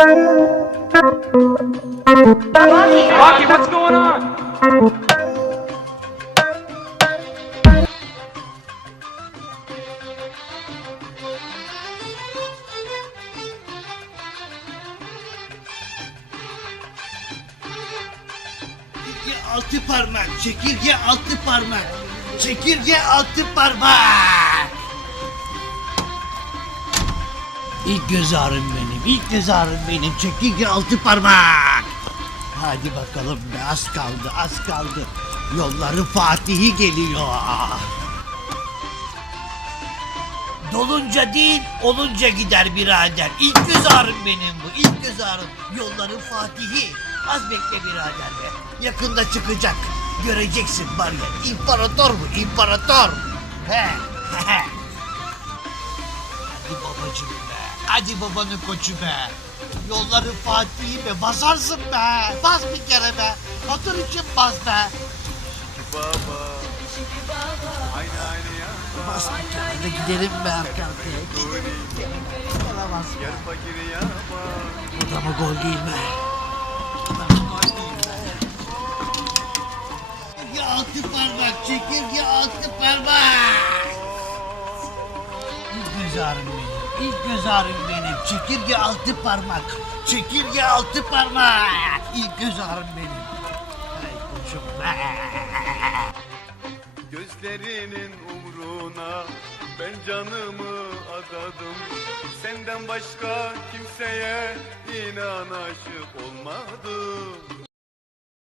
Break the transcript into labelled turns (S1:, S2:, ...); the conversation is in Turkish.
S1: Rocky, what's going on?
S2: Altı parmak, çekirge altı parmak, çekirge altı parmak. İlk göz ağrım benim, ilk göz ağrım benim, çekirge altı parmak. Hadi bakalım be, az kaldı, az kaldı. Yolların Fatih'i geliyor. Dolunca değil, olunca gider birader. İlk göz ağrım benim bu, ilk göz ağrım. Yolların Fatih'i. Az bekle birader be. Yakında çıkacak. Göreceksin var ya. İmparator bu, imparator. He, babacım be. Hadi babanın koçu be. Yolların Fatih'i be. Basarsın be. Bas bir kere be. Motor için bas be.
S3: Baba. Aynı aynı ya.
S2: Bas bir kere de gidelim be arka arkaya. Gidelim. Olamaz.
S3: Gel fakiri yapma.
S2: Bu da mı gol değil be? Çekirge altı parmak, çekirge altı parmak. Göz ağrım benim, ilk göz ağrım benim. Çekirge altı parmak, çekirge altı parmak. İlk göz ağrım benim. Ay koçum.
S3: Gözlerinin umruna ben canımı adadım. Senden başka kimseye inan aşık olmadım.